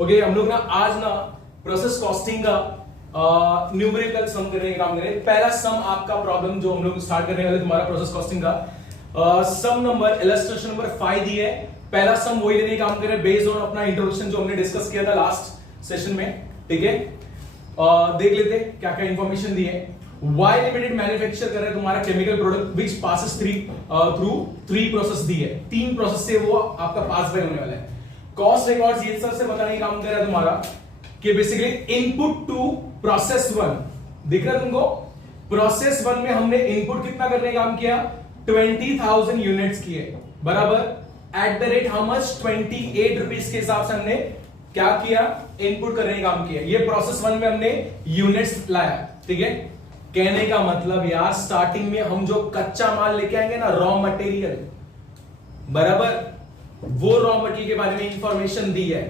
Okay, हम लोग ना आज ना प्रोसेस कॉस्टिंग का न्यूमेरिकल सम करने का काम करेंगे। पहला सम आपका प्रॉब्लम जो हम लोग स्टार्ट करने वाले तुम्हारा प्रोसेस कॉस्टिंग का सम नंबर इलस्ट्रेशन नंबर 5 दी है। पहला सम वही लेने का काम करें बेस्ड ऑन अपना इंट्रोडक्शन जो हमने डिस्कस किया था लास्ट सेशन में। ठीक है, देख लेते क्या क्या इंफॉर्मेशन दी है। Y लिमिटेड मैन्युफैक्चर कर रहा है तुम्हारा chemical product which passes through 3 process दी है। 3 प्रोसेस से वो आपका पास बाय होने वाला है। कॉस्ट रिकॉर्ड्स ये सब से बताने का काम कर रहा है तुम्हारा कि बेसिकली इनपुट टू प्रोसेस 1 दिख रहा है तुमको। प्रोसेस 1 में हमने इनपुट कितना करने का काम किया, 20,000 यूनिट्स किए, बराबर at the rate how much 28 rupees के हिसाब से हमने क्या किया, इनपुट करने का काम किया। ये प्रोसेस 1 में हमने यूनिट्स लाया। ठीक है, कहने का मतलब यार स्टार्टिंग में हम जो कच्चा माल लेके आएंगे ना, रॉ मटेरियल, बराबर वो रॉ मटेरियल के बारे में इंफॉर्मेशन दी है।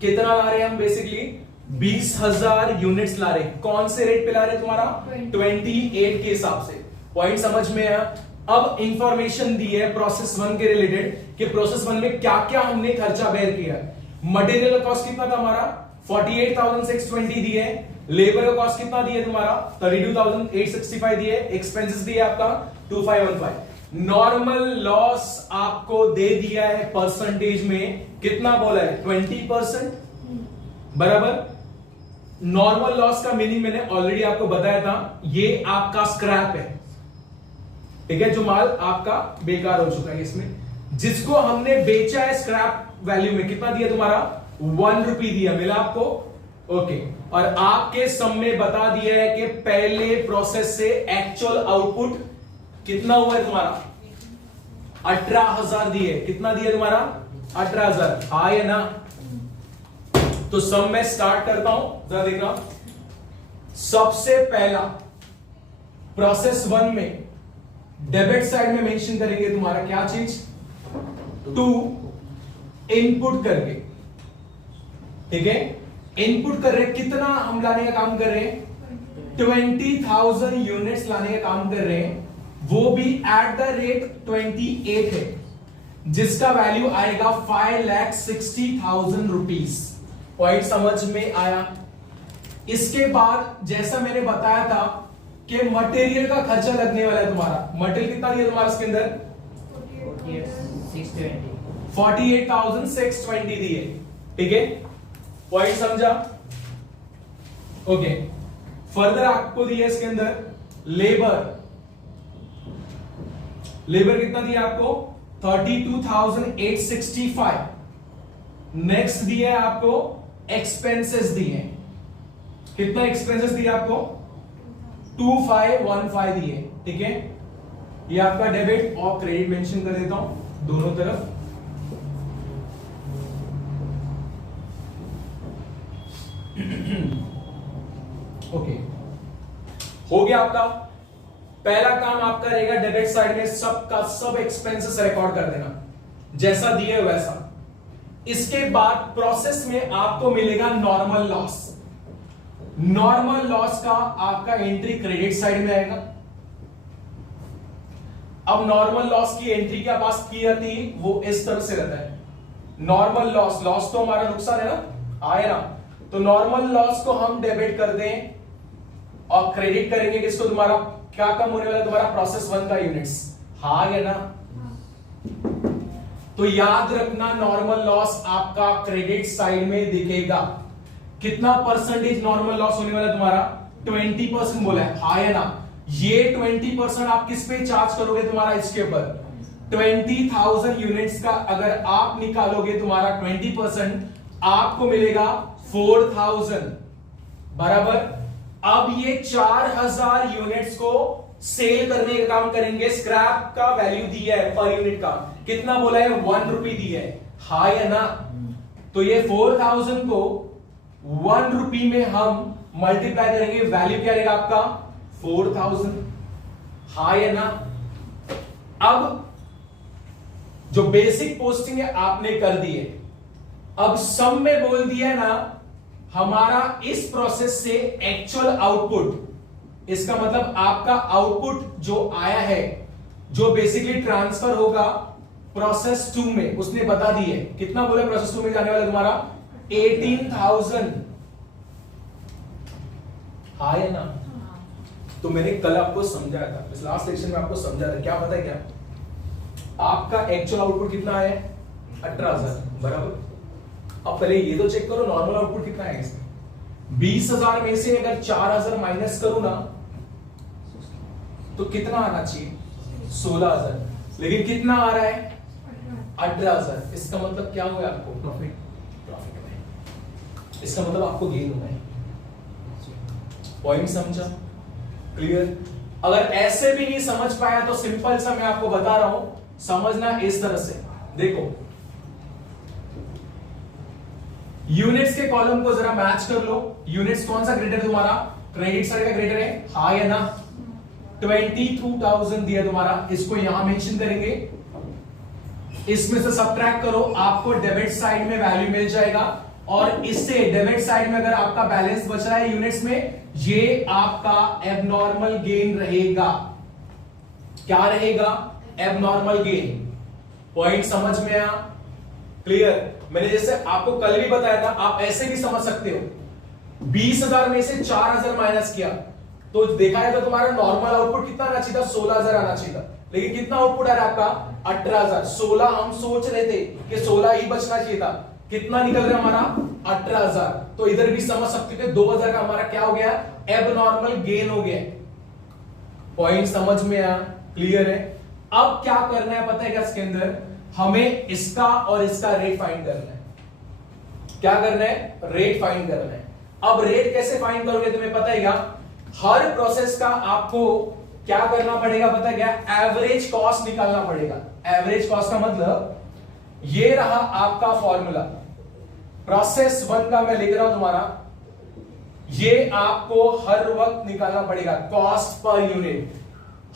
कितना ला रहे हैं हम, बेसिकली 20,000 यूनिट्स ला रहे हैं। कौन से रेट पे ला रहे हैं तुम्हारा, 28 के हिसाब से। पॉइंट समझ में आया। अब इंफॉर्मेशन दी है प्रोसेस 1 के रिलेटेड कि प्रोसेस 1 में क्या क्या हमने खर्चा बेयर किया। मटेरियल का कॉस्ट कितना था हमारा, 48,620 दी है। लेबर का कॉस्ट कितना दिया तुम्हारा, 32,865 दिए। एक्सपेंसेस दिए आपका 2515। नॉर्मल लॉस आपको दे दिया है परसेंटेज में, कितना बोला है, 20%, बराबर। नॉर्मल लॉस का मीनिंग मैंने ऑलरेडी आपको बताया था, ये आपका स्क्रैप है। ठीक है, जो माल आपका बेकार हो चुका है, इसमें जिसको हमने बेचा है स्क्रैप वैल्यू में कितना दिया तुम्हारा, 1 रुपी दिया, मिला आपको। ओके, और आपके सम में बता दिया है कि पहले प्रोसेस से एक्चुअल आउटपुट कितना हुआ है तुम्हारा, 18,000 दिए। कितना दिया तुम्हारा, 18,000। हाँ या ना। तो सम में स्टार्ट करता हूं, जरा देखना। सबसे पहला प्रोसेस 1 में डेबिट साइड में मेंशन करेंगे तुम्हारा क्या चीज, टू इनपुट करके। ठीक है, इनपुट कर रहे हैं, कितना हम लाने का काम कर रहे हैं, 20,000 यूनिट्स लाने का काम कर रहे हैं, वो भी एट द रेट 28 है, जिसका वैल्यू आएगा 5,60,000 रुपीज। पॉइंट समझ में आया। इसके बाद जैसा मैंने बताया था कि मटेरियल का खर्चा लगने वाला है तुम्हारा। मटेरियल कितना दिया तुम्हारा इसके अंदर, 48,620 दिए। ठीक है, पॉइंट समझा। ओके, फर्दर आपको दिया इसके अंदर लेबर। लेबर कितना दिया आपको, 32,865। नेक्स्ट दिया है आपको एक्सपेंसेस दिए। कितना एक्सपेंसेस दिया आपको, 2515 दिए। ठीक है, ये आपका डेबिट और क्रेडिट मेंशन कर देता हूं दोनों तरफ। ओके, हो गया आपका पहला काम। आपका रहेगा डेबिट साइड में सबका सब एक्सपेंसेस रिकॉर्ड कर देना जैसा दिए वैसा। इसके बाद प्रोसेस में आपको मिलेगा नॉर्मल लॉस। नॉर्मल लॉस का आपका एंट्री क्रेडिट साइड में आएगा। अब नॉर्मल लॉस की एंट्री क्या पास की जाती है, वो इस तरह से रहता है। नॉर्मल लॉस, लॉस तो हमारा नुकसान है ना, आए ना, तो नॉर्मल लॉस को हम डेबिट कर दें और क्रेडिट करेंगे किसको, तुम्हारा क्या कम होने वाला है, तुम्हारा प्रोसेस 1 का यूनिट्स। हाँ या ना। तो याद रखना नॉर्मल लॉस आपका क्रेडिट साइड में दिखेगा। कितना परसेंटेज नॉर्मल लॉस होने वाला है तुम्हारा, 20% बोला है। हाँ या ना। ये 20% आप किस पे चार्ज करोगे, तुम्हारा इसके ऊपर 20,000 यूनिट्स का अगर आप निकालोगे तुम्हारा 20%, आपको मिलेगा 4,000, बराबर। अब ये 4,000 यूनिट्स को सेल करने का काम करेंगे। स्क्रैप का वैल्यू दिया है पर यूनिट का, कितना बोला है, 1 रुपी दिया है। हाँ या ना। तो ये 4,000 को 1 रुपी में हम मल्टीप्लाई करेंगे, वैल्यू क्या रहेगा आपका, 4,000। हाँ या ना। अब जो बेसिक पोस्टिंग है आपने कर दी है। अब सम में बोल दिया ना हमारा इस प्रोसेस से एक्चुअल आउटपुट, इसका मतलब आपका आउटपुट जो आया है, जो बेसिकली ट्रांसफर होगा प्रोसेस 2 में, उसने बता दी है। कितना बोला प्रोसेस 2 में जाने वाला तुम्हारा, 18,000 हाँ है ना? तो मैंने कल आपको समझाया था, इस लास्ट सेक्शन में आपको समझाया था, क्या पता है क्या? आपका एक्चुअल आउटपुट कितना है? 18,000 बराबर। अब पहले ये तो चेक करो नॉर्मल आउटपुट कितना है इसमें। 20,000 में से अगर 4,000 माइनस करूं ना तो कितना आना चाहिए? 16,000। लेकिन कितना आ रहा है? 18,000। इसका मतलब क्या हुआ आपको? प्रॉफिट। प्रॉफिट में इसका मतलब आपको गेन हुआ है। पॉइंट समझा? क्लियर? अगर ऐसे भी नहीं समझ पाया तो सिंपल सा मैं आपको बता रहा हूं, समझना इस तरह से। देखो यूनिट्स के कॉलम को जरा मैच कर लो। यूनिट्स कौन सा ग्रेटर है तुम्हारा? क्रेडिट साइड का ग्रेटर है, हाँ है ना? 22,000 दिया तुम्हारा, इसको यहां मेंशन करेंगे, इसमें से सब्ट्रैक्ट करो, आपको डेबिट साइड में वैल्यू मिल जाएगा। और इससे डेबिट साइड में अगर आपका बैलेंस बच रहा है यूनिट्स में, ये आपका एबनॉर्मल गेन रहेगा। क्या रहेगा? Abnormal gain. पॉइंट समझ में आया? क्लियर? मैंने जैसे आपको कल भी बताया था, आप ऐसे भी समझ सकते हो। 20,000 में से 4,000 माइनस किया तो देखा है तो तुम्हारा नॉर्मल आउटपुट कितना आना चाहिए था? 16,000 आना चाहिए था। लेकिन कितना आउटपुट आ रहा है आपका? 18,000। 16 हम सोच रहे थे कि 16 ही बचना चाहिए था, कितना निकल रहा है हमारा? 18,000। तो इधर भी समझ सकते थे 2,000 का हमारा क्या हो गया? एबनॉर्मल गेन हो गया। पॉइंट समझ में आया? क्लियर है? अब क्या करना है पता है क्या? इसके अंदर हमें इसका और इसका रेट फाइंड करना है। क्या करना है? रेट फाइंड करना है। अब रेट कैसे फाइंड करोगे तुम्हें पता है क्या? हर प्रोसेस का आपको क्या करना पड़ेगा पता है क्या? एवरेज कॉस्ट निकालना पड़ेगा। एवरेज कॉस्ट का मतलब ये रहा आपका फॉर्मूला। प्रोसेस 1 का मैं लिख रहा हूं तुम्हारा, ये आपको हर वक्त निकालना पड़ेगा, कॉस्ट पर यूनिट।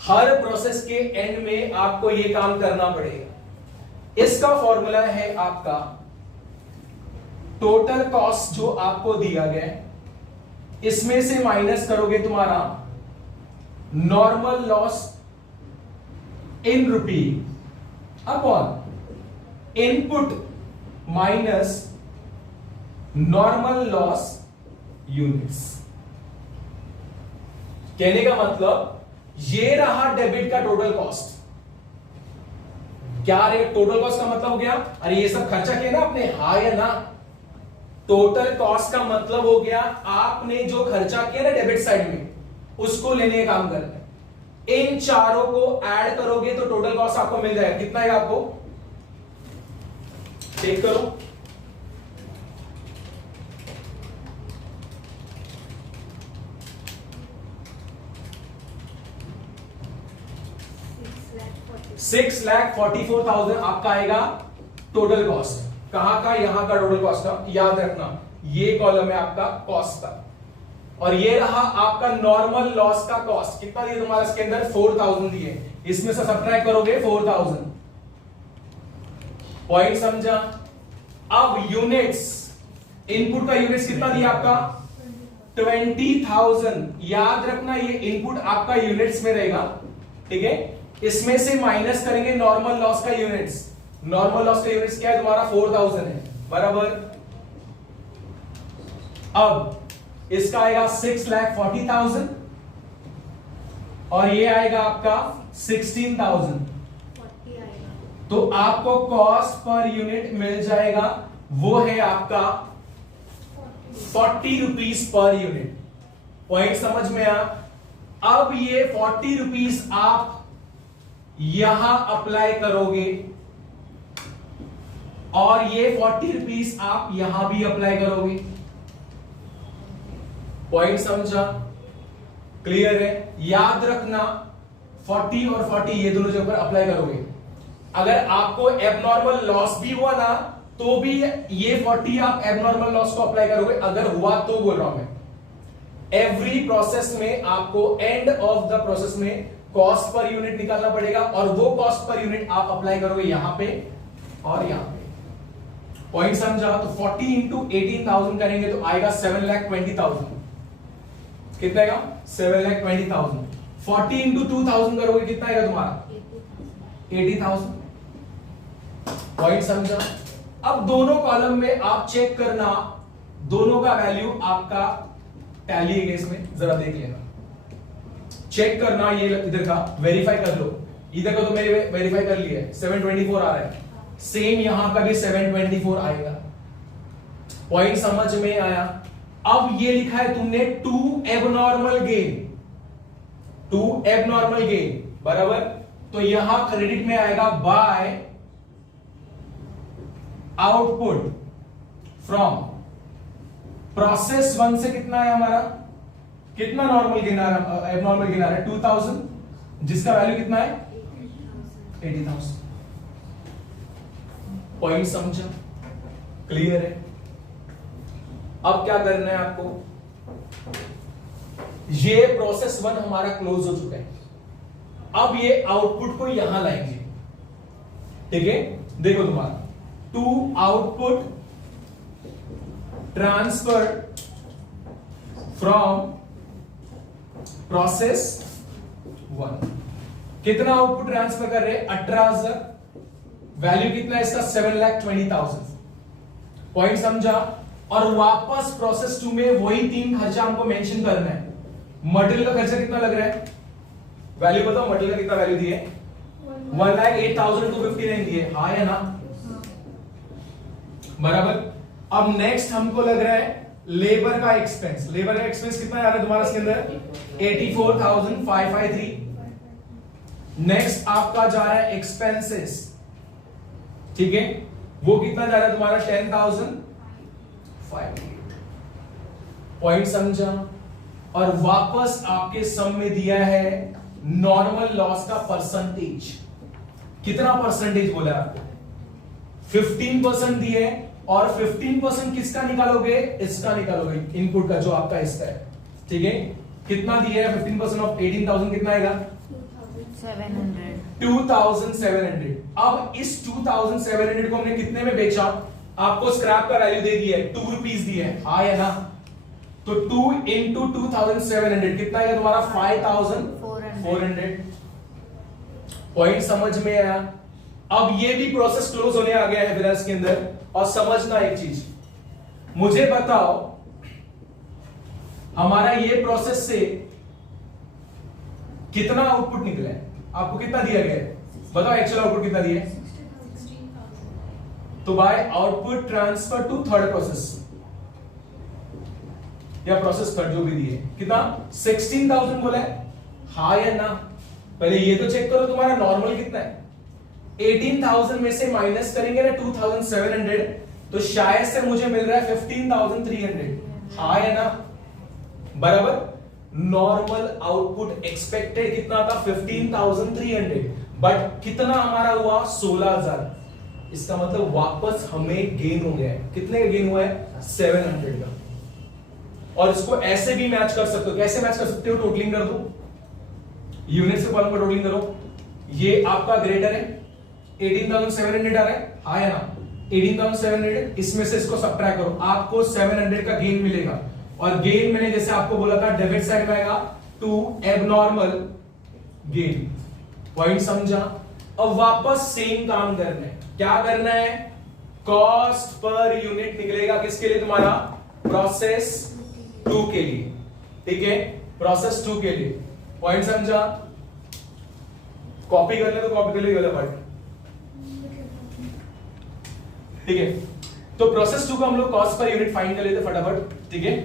हर प्रोसेस के एंड में आपको ये काम करना पड़ेगा। इसका फॉर्मूला है आपका टोटल कॉस्ट जो आपको दिया गया है, इसमें से माइनस करोगे तुम्हारा normal loss in rupee upon input minus normal loss units. कहने का मतलब ये रहा डेबिट का टोटल कॉस्ट। क्या रे टोटल कॉस्ट का मतलब हो गया? अरे ये सब खर्चा किया ना आपने, हाँ या ना? टोटल कॉस्ट का मतलब हो गया आपने जो खर्चा किया ना डेबिट साइड में, उसको लेने का काम करना है। इन चारों को ऐड करोगे तो टोटल कॉस्ट आपको मिल जाएगा। कितना है आपको? चेक करो। $6,44,000 आपका आएगा टोटल कॉस्ट। कहां का? यहां का टोटल कॉस्ट का। याद रखना ये कॉलम है आपका कॉस्ट का, और ये रहा आपका नॉर्मल लॉस का कॉस्ट। कितना दिया तुम्हारा इसके अंदर? 4,000 दिए, इसमें से सब्ट्रैक्ट करोगे 4,000। पॉइंट समझा? अब यूनिट्स, इनपुट का यूनिट्स कितना दिया आपका? 20,000। याद रखना ये इनपुट आपका यूनिट्स में रहेगा, ठीक है? इसमें से माइनस करेंगे नॉर्मल लॉस का यूनिट्स। नॉर्मल लॉस का यूनिट्स क्या है तुम्हारा? 4,000 है बराबर। अब इसका आएगा 6,40,000 और ये आएगा आपका 16,000। तो आपको कॉस्ट पर यूनिट मिल जाएगा, वो है आपका 40 रुपीज पर यूनिट। पॉइंट समझ में आया? अब ये 40 रुपीज आप यहां अप्लाई करोगे और ये 40 रुपीज आप यहां भी अप्लाई करोगे। पॉइंट समझा? क्लियर है? याद रखना 40 और 40 ये दोनों जगह पर अप्लाई करोगे। अगर आपको एबनॉर्मल लॉस भी हुआ ना तो भी ये 40 आप एबनॉर्मल लॉस को अप्लाई करोगे, अगर हुआ तो बोल रहा हूं मैं। एवरी प्रोसेस में आपको एंड ऑफ द प्रोसेस में कॉस्ट पर यूनिट निकालना पड़ेगा, और वो कॉस्ट पर यूनिट आप अप्लाई करोगे यहां पे और यहां पे। पॉइंट समझा? तो 40 इंटू 18,000 करेंगे तो आएगा 7,20,000। कितना आएगा? 7,20,000। 40 इंटू 2,000 करोगे कितना आएगा तुम्हारा? 80,000। पॉइंट समझा? अब दोनों कॉलम में आप चेक करना, दोनों का वैल्यू आपका टैली है इसमें, जरा देख लेना, चेक करना। ये इधर का वेरीफाई कर लो, इधर का तो मैंने वेरीफाई कर लिया है, 724 आ रहा है, सेम यहां का भी 724 आएगा। पॉइंट समझ में आया? अब ये लिखा है तुमने to abnormal gain, to abnormal gain बराबर, तो यहां क्रेडिट में आएगा बाय आउटपुट फ्रॉम प्रोसेस 1 से कितना है हमारा, कितना नॉर्मल गेन आ रहा है, एबनॉर्मल गेन आ रहा है 2000, जिसका वैल्यू कितना है 80,000। पॉइंट समझा? क्लियर है? अब क्या करना है आपको, ये प्रोसेस 1 हमारा क्लोज हो चुका है, अब ये आउटपुट को यहां लाएंगे, ठीक है? देखो तुम्हारा to output transfer from process 1, कितना आउटपुट ट्रांसफर कर रहे हैं 18,000, वैल्यू कितना है इसका 7,20,000। पॉइंट समझा? और वापस प्रोसेस 2 में वही 3 खर्चा हमको मेंशन करना है। मटेरियल का खर्चा कितना लग रहा है, वैल्यू बताओ, मटेरियल का कितना वैल्यू दिए, 1,08,259 दिए, हाँ या ना, बराबर। अब नेक्स्ट हमको लग रहा है लेबर का एक्सपेंस, लेबर का एक्सपेंस कितना आ रहा है तुम्हारा इसके अंदर 84,553। नेक्स्ट आपका जा रहा है एक्सपेंसेस, ठीक है, वो कितना जा रहा है तुम्हारा 10,005। पॉइंट समझा? और वापस आपके सम में दिया है नॉर्मल लॉस का परसेंटेज, कितना परसेंटेज बोला आपको 15% दिए, और 15% किसका निकालोगे, इसका निकालोगे, इनपुट का जो आपका इसका है, ठीक है? कितना दिया है 15% ऑफ 18,000 कितना आएगा 2,700। अब इस 2,700 को हमने कितने में बेचा, आपको स्क्रैप का वैल्यू दे दिया है 2 रुपीज दिया है, हाँ या ना, तो 2 इंटू 2,700 कितना आएगा तुम्हारा 5,400। पॉइंट समझ में आया? अब ये भी प्रोसेस क्लोज होने आ गया है फिर इसके अंदर। और समझना एक चीज, मुझे बताओ हमारा ये प्रोसेस से कितना आउटपुट निकला है, आपको कितना दिया गया है बताओ, एक्चुअल आउटपुट कितना दिया है, तो by output transfer to third process या प्रोसेस थर्ड जो भी दिए, कितना 16,000 बोला है, हाँ या ना? पहले ये तो चेक करो तुम्हारा नॉर्मल कितना है, 18,000 में से माइनस करेंगे ना 2,700, तो शायद से मुझे मिल रहा है 15,300, हाँ या ना, बराबर। नॉर्मल आउटपुट एक्सपेक्टेड कितना था 15,300, बट कितना हमारा हुआ 16,000, इसका मतलब वापस हमें गेन हो गया है, कितने का गेन हुआ है 700 का। और इसको ऐसे भी मैच कर सकते हो, कैसे मैच कर सकते हो, टोटलिंग कर दो, यूनिट से कॉलम पर टोटलिंग करो, ये आपका ग्रेटर है 18,700 आ रहा है, हाँ या ना, 18,700, इसमें से इसको सब्ट्रैक्ट करो, आपको 700 का गेन मिलेगा। और गेन मैंने जैसे आपको बोला था डेबिट साइड में आएगा टू एबनॉर्मल गेन। पॉइंट समझा? अब वापस सेम काम करना है, क्या करना है, कॉस्ट पर यूनिट निकलेगा किसके लिए तुम्हारा प्रोसेस 2 के लिए, ठीक है, प्रोसेस 2 के लिए। पॉइंट समझा? कॉपी कर ले तो कॉपी कर ले वाला पार्ट, ठीक है। तो प्रोसेस 2 का हम लोग कॉस्ट पर यूनिट फाइंड कर लेते फटाफट, ठीक है।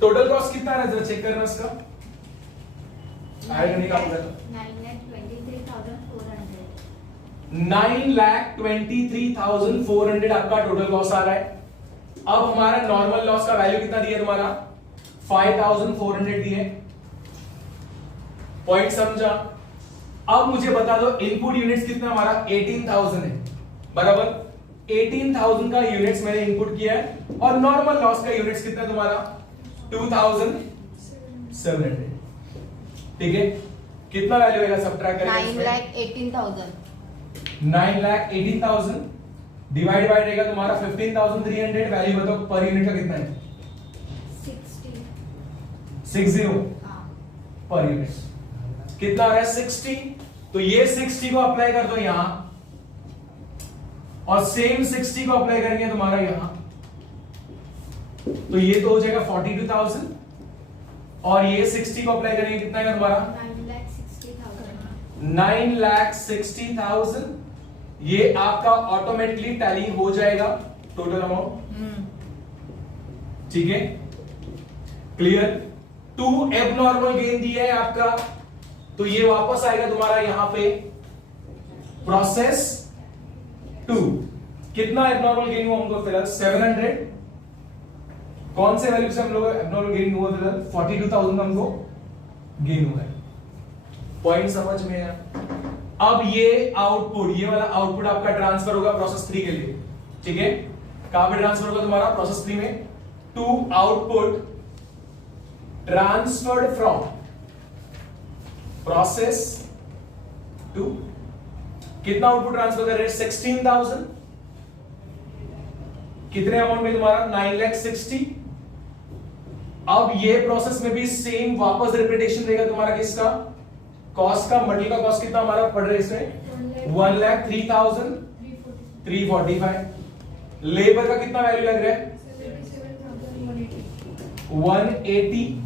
टोटल कॉस्ट कितना है जरा चेक करना इसका, आएगा नहीं का 9,23,400 आपका टोटल कॉस्ट आ रहा है। अब हमारा नॉर्मल लॉस का वैल्यू कितना दिया तुम्हारा 5,400 दिए। पॉइंट समझा? अब मुझे बता दो इनपुट यूनिट्स कितना हमारा 18,000 है, बराबर। 18,000 का यूनिट्स मैंने इनपुट किया है, और नॉर्मल लॉस का यूनिट्स कितना तुम्हारा 2,700, ठीक है। कितना वैल्यू आएगा सब्ट्रैक्ट करेंगे 9,18,000 9,18,000 डिवाइड बाय रहेगा तुम्हारा 15,300, वैल्यू बताओ पर यूनिट का कितना है 60 पर यूनिट कितना आ रहा है 60। तो ये 60 को अप्लाई कर दो यहां, और सेम 60 को अप्लाई करेंगे तुम्हारा यहां, तो ये तो हो जाएगा 42,000 और ये 60 को अप्लाई करेंगे कितना है तुम्हारा 9,60,000। ये आपका ऑटोमेटिकली टैली हो जाएगा टोटल अमाउंट। ठीक है, क्लियर। 2 एबनॉर्मल गेन दिया है आपका, तो ये वापस आएगा तुम्हारा यहां पे प्रोसेस 2। कितना एबनॉर्मल गेन हुआ हमको फिलहाल 700। कौन से वैल्यू से हम लोग एबनॉर्मल गेन हुआ फिलहाल 42,000 हमको गेन हुआ है। पॉइंट समझ में आया। अब ये आउटपुट, ये वाला आउटपुट आपका ट्रांसफर होगा प्रोसेस 3 के लिए। ठीक है, कहां पे ट्रांसफर होगा तुम्हारा प्रोसेस 3 में। To output transferred from process 2। कितना आउटपुट ट्रांसफर कर रहे हैं 16,000। कितने अमाउंट में तुम्हारा 9,60,000। अब ये प्रोसेस में भी सेम वापस रिपीटेशन रहेगा तुम्हारा किसका कॉस्ट का। मटेरियल का कॉस्ट कितना हमारा पड़ रहा है इसमें 1,03,345। लेबर का कितना वैल्यू लग रहा है 180।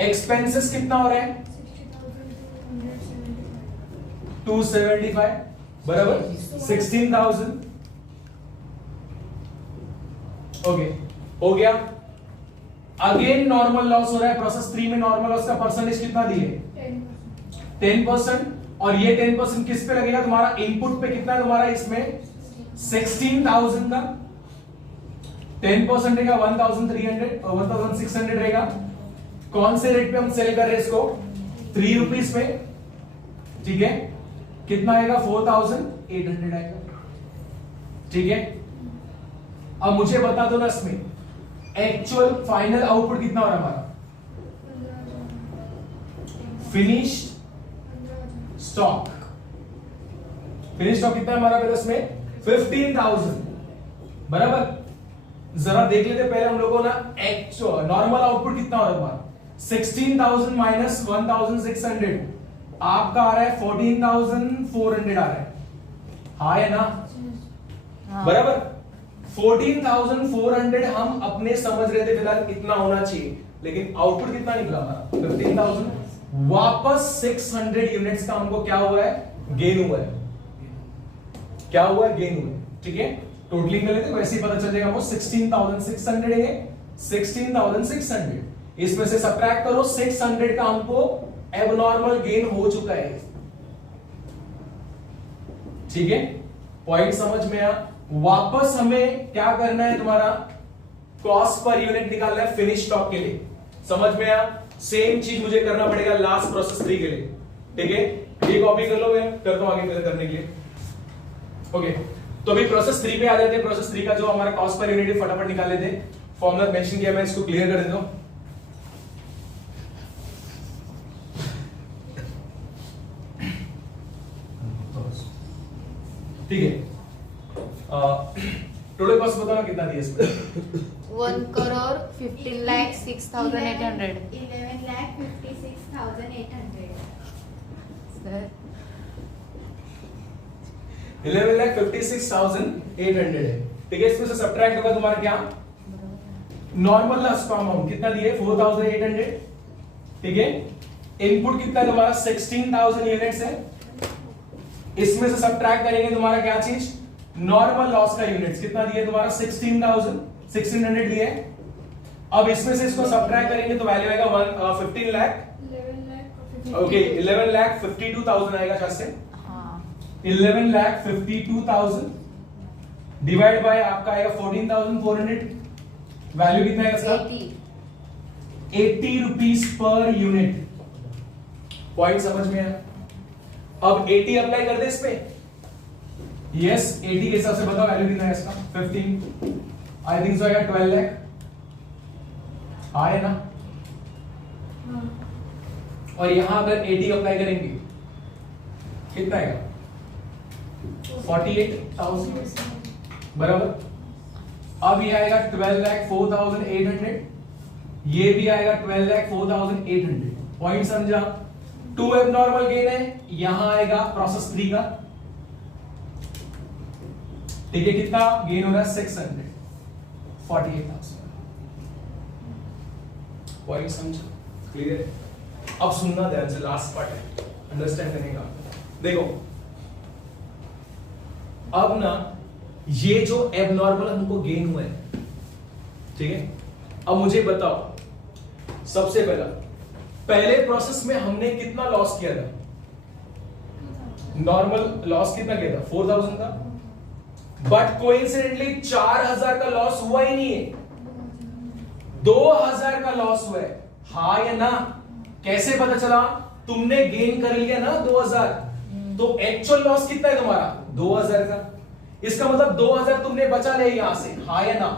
एक्सपेंसेस कितना हो रहा है 275 बराबर 16,000। ओके, हो गया। अगेन नॉर्मल लॉस हो रहा है प्रोसेस 3 में। नॉर्मल लॉस का परसेंटेज कितना दिए 10%। और ये 10% किस पे लगेगा तुम्हारा इनपुट पे। कितना है तुम्हारा इसमें 16,000 का 10% रहेगा 1,300 और 1,600 रहेगा। कौन से रेट पे हम सेल कर रहे हैं इसको 3 रुपीज पे। ठीक है, कितना आएगा 4,800 आएगा। ठीक है, अब मुझे बता दो ना इसमें एक्चुअल फाइनल आउटपुट कितना हो रहा है हमारा फिनिश्ड स्टॉक। फिनिश स्टॉक कितना है हमारा पहले इसमें 15,000 बराबर। जरा देख लेते पहले हम लोगों ना एक्चुअल नॉर्मल आउटपुट कितना हो रहा है हमारा 16,000 माइनस 1,600 आपका आ रहा है 14,400 आ रहा है। हाँ है ना बराबर। 14,400 हम अपने समझ रहे थे फिलहाल इतना होना चाहिए, लेकिन आउटपुट कितना निकला हमारा 15,000। वापस 600 यूनिट्स का हमको क्या हुआ है गेन हुआ है। क्या हुआ है गेन हुआ है। ठीक है, टोटलिंग में लेते वैसे ही पता चल जाएगा हमको 16,600 है 16,600। इसमें से सब्ट्रैक्ट करो 600 का हमको एबनॉर्मल गेन हो चुका है। ठीक है, पॉइंट समझ में आया। वापस हमें क्या करना है तुम्हारा कॉस्ट पर यूनिट निकालना है फिनिश स्टॉक के लिए। समझ में आया। सेम चीज मुझे करना पड़ेगा लास्ट प्रोसेस 3 के लिए। ठीक है, ये कॉपी कर लो, मैं करता हूं आगे करने के लिए। ओके, तो अभी प्रोसेस 3 पे आ जाते हैं। प्रोसेस 3 का जो हमारा कॉस्ट पर यूनिट फटाफट निकाल लेते हैं। फॉर्मूला मेंशन किया, मैं इसको क्लियर कर देता हूं। ठीक है, टोटल कॉस्ट बताना कितना दिया इसमें 1,15,06,800 11,56,800 सर 11,56,800 है। ठीक है, इसमें से सब्ट्रैक्ट होगा तुम्हारा क्या नॉर्मल लॉस का अमाउंट कितना दिए 4,800। ठीक है, इनपुट कितना तुम्हारा 16,000 यूनिट्स है। इसमें से सब्ट्रैक्ट करेंगे तुम्हारा क्या चीज नॉर्मल लॉस का यूनिट्स कितना दिए तुम्हारा 16,600 दिए। अब इसमें से इसको सब्ट्रैक्ट करेंगे तो वैल्यू आएगा 15 लाख। ओके, 11,52,000 आएगा शायद से। 11,52,000 डिवाइड बाय आपका आएगा 14,400। वैल्यू कितना है इसका 80 रुपीज पर यूनिट। पॉइंट समझ में आया। अब 80 अप्लाई कर दे इस पे। यस, 80 के हिसाब से बताओ वैल्यू कितना है इसका 15 आई थिंक सो आएगा 12 लाख। आए ना। और यहां अगर 80 अप्लाई करेंगे कितना आएगा 48,000 बराबर। अब ये आएगा 12,04,800। ये भी आएगा 12,04,800। पॉइंट समझा। 2 एबनॉर्मल गेन है, यहां आएगा प्रोसेस 3 का ठीक है, कितना गेन हो रहा है 648,000। पॉइंट समझो, क्लियर? अब सुनना ध्यान से, लास्ट पार्ट है, अंडरस्टैंड करने का। देखो अब ना ये जो एबनॉर्मल हमको गेन हुआ है, ठीक है, अब मुझे बताओ सबसे पहले प्रोसेस में हमने कितना लॉस किया था? नॉर्मल लॉस कितना किया था? 4,000 का। बट कोइंसिडेंटली 4,000 का लॉस हुआ ही नहीं है, 2,000 का लॉस हुआ है। हाँ या ना? कैसे पता चला? तुमने गेन कर लिया ना 2,000, तो एक्चुअल लॉस कितना है तुम्हारा? 2,000 का। इसका मतलब 2,000 तुमने बचा लिया यहां से। हाँ या ना?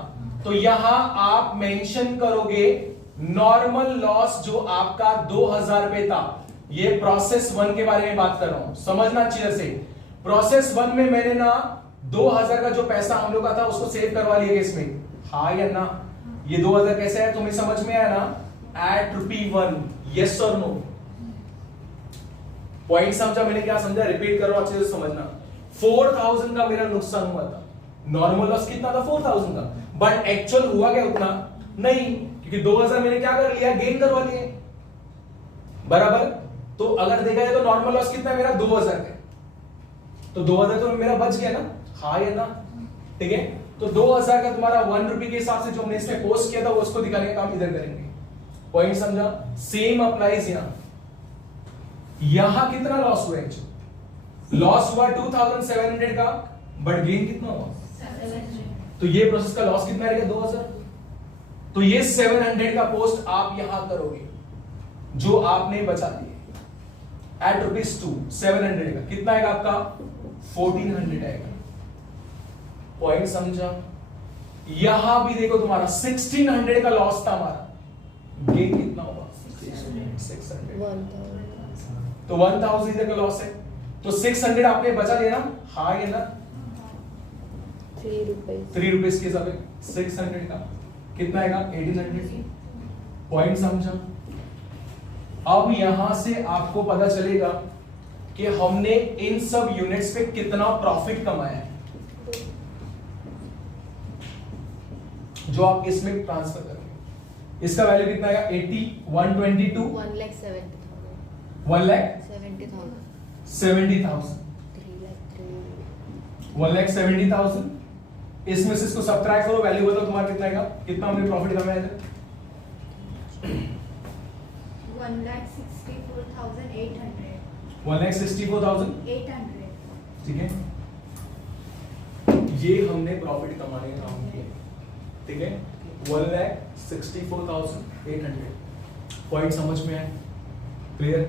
तो यहां आप मेंशन करोगे नॉर्मल लॉस जो आपका 2,000 रुपए था। ये प्रोसेस 1 के बारे में बात कर रहा हूं, समझना अच्छी से। प्रोसेस 1 में मैंने ना 2,000 का जो पैसा हम लोग का था उसको सेव करवा लिया इसमें। हाँ या ना? ये 2,000 कैसे है तुम्हें समझ में आया ना? एट ₹1, यस और नो? पॉइंट समझा मैंने? क्या समझा? रिपीट करो अच्छे से समझना। 4,000 का मेरा नुकसान हुआ था। नॉर्मल लॉस कितना था? 4,000 का। बट एक्चुअल हुआ क्या उतना? नहीं, क्योंकि 2,000 मैंने क्या कर लिया? गेन करवा लिए, बराबर। तो अगर देखा जाए तो नॉर्मल लॉस कितना है मेरा? 2,000 का। तो 2,000 तो मेरा बच गया ना? हाँ या ना? ठीक है, तो 2,000 का तुम्हारा 1 रुपए के हिसाब से जो हमने इसमें पोस्ट किया था वो उसको दिखाने का काम इधर करेंगे। पॉइंट समझा? सेम अप्लाइज यहां कितना लॉस हुआ? लॉस हुआ 2,700 का, बट गेन कितना हुआ? 700। तो ये प्रोसेस का लॉस कितना रहेगा? 2,000। तो ये 700 का पोस्ट आप यहां करोगे जो आपने बचा दिए एट ₹2। 700 का कितना आएगा आपका? 1,400 आएगा। पॉइंट समझा? यहां भी देखो तुम्हारा 1,600 का लॉस था हमारा, गेन कितना होगा? 600। तो 1,000 इधर का लॉस है, तो 600 आपने बचा लिया ना? हाँ या ना? 3 रुपए ₹3 के हिसाब से 600 का कितना आएगा? 1,800। पॉइंट समझा? अब यहां से आपको पता चलेगा कि हमने इन सब यूनिट्स पे कितना प्रॉफिट कमाया है, जो आप इसमें ट्रांसफर करोगे। इसका वैल्यू कितना आएगा? 80, 122, 1,70,000 1,70,000, 1,70,000। इसमें से इसको सब्ट्रैक्ट करो, वैल्यू बताओ तुम्हारा कितना आएगा? कितना हमने प्रॉफिट कमाया था? 1,64,800। 1,64,800। ठीक है, ये हमने प्रॉफिट कमाने का काम किया। ठीक है, 1,64,800। पॉइंट समझ में आया? क्लियर?